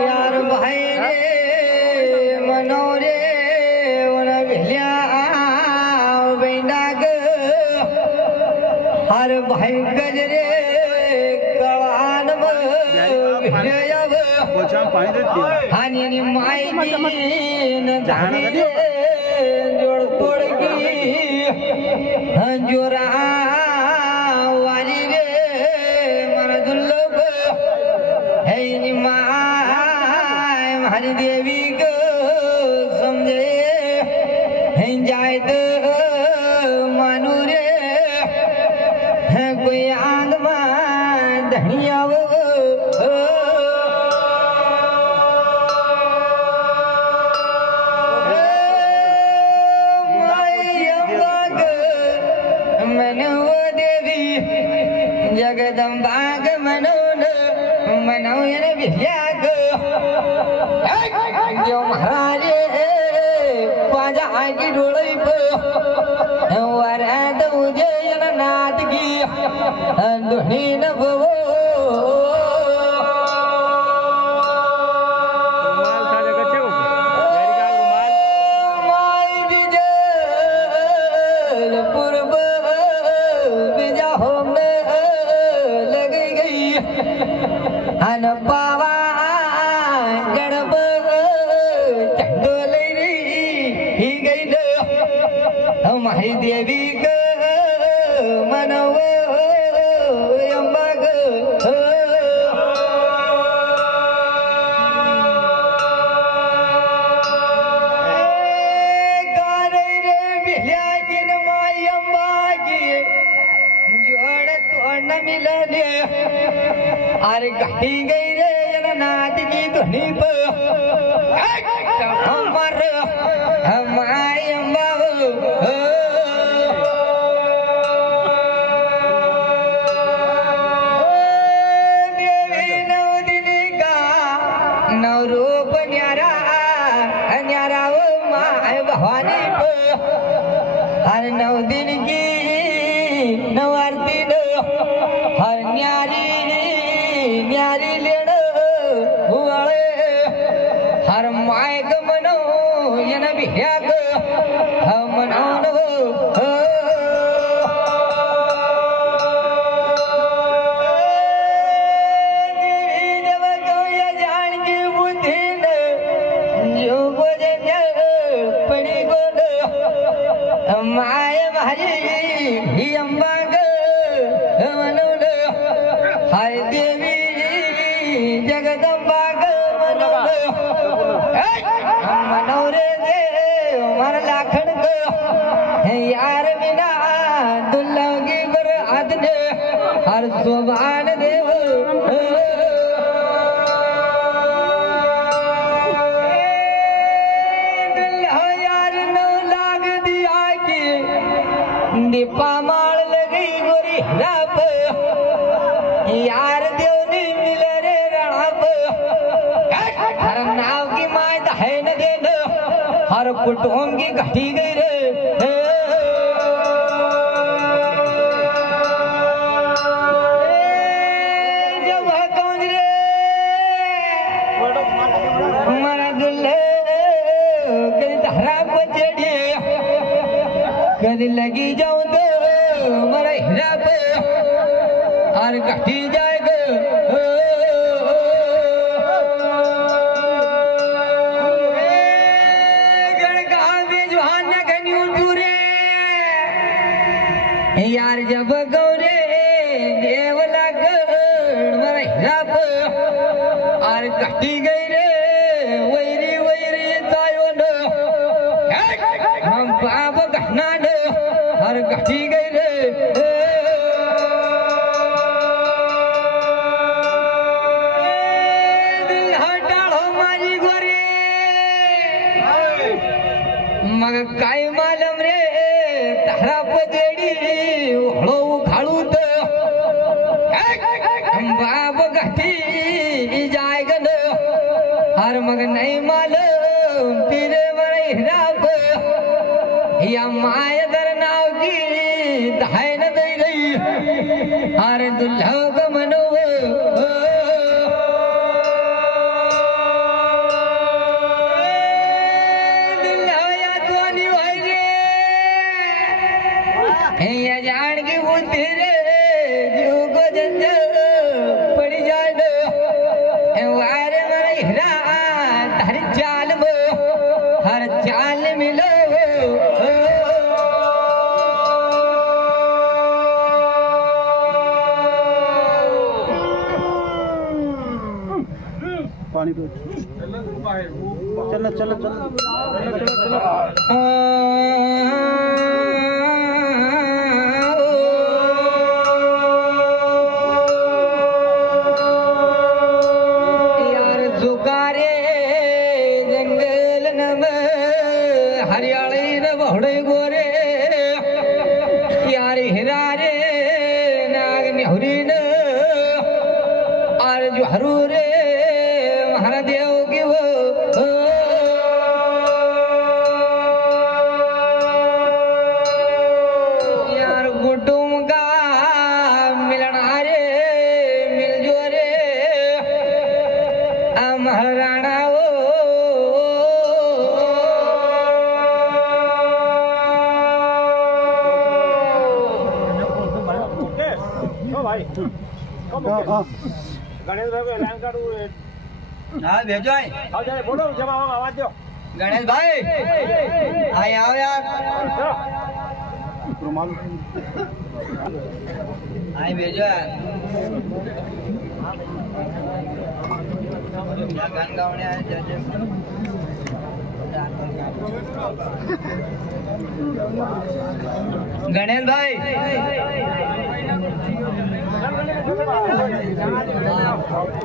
यार भाई रे मनोरे उन भिलिया बेंडाग हर भाई गजरे कवान भिलियाव हानी नि माई न जाने रे जोड़ तोड़ की जोरा वाली रे मन दुर्लभ है नि माई हरि देवी को समझे है जाए तो मानू रे है कोई आंदमा धनिया वो जगदम्बाग मनोन मनोयन भिल्याग जो महाराज पाजा आगे डोलई पे वरद उजयन नाथ की दुहनी न भवो अन पावा गणप चंडोले रे ही गई न हमारी देवी का मनव यम्बाग गाने रे बिलिया की न माई यम्बागी जोड़ तो न मिलने अरे घटी गई रे नाथ की ध्वनि पर हमर हमारे अम्बाऊ देवी नौ दिन का नौ रूप न्यारा न्यारा वो माँ भवानी पर हर 9 दिन की 9 आरती हर न्यारी न्यारी लेण हुआले हर मायग मनो यन बिह्याग मनो न देवी जब गया जान की बुद्धि न जो गोजन पड़ी गोल माय मारी ही अम्बाग मनो न हाय देवी जगदम्बा मनोरे दे उमर लाखन को यार बिना दुल्लगी बर आदने हर सुभान देव दुल्हा यार 9 लाख दिया की दीपा माल लगी गोरी राप यार देवनी मिले रे राप हर नाव की माय है न दे न हर कुटुंब की घटी गई रे जब कौन रे मरा दुल्हे कभी धरा को चढ़ी कभी लगी जाऊं तो मरा हीरा पे और घटी जाएगा यार जब गौरे देवला गप और कटी गई रे वैरी वैरी तायो न हम बाप गहना न और कटी गई रे मग काय मालम रे तारा पजेडी हळू खाळू त बाप गठी जाय गन हर मग नाही मालम तिरे मरे हिराप या माय दर नाव की धाय न दई गई हर दुल्हा ग मनो पानी तो चलो चलो चलो यार जुकारे जंगल नम हरियाली न बहुड़े गोरे यार हिरारे नाग निहुरी न और जो हरूले महादेव की वो यार गुड्डुम का मिलना रे मिल जो रे महाराणा वो गणेश भाई ऐलान करूं हाँ भेजो आई आओ जाए बोलो जमा होगा आवाज दो गणेश भाई आई आओ यार आई भेजो यार गान गावने आए जजेस गणेश भाई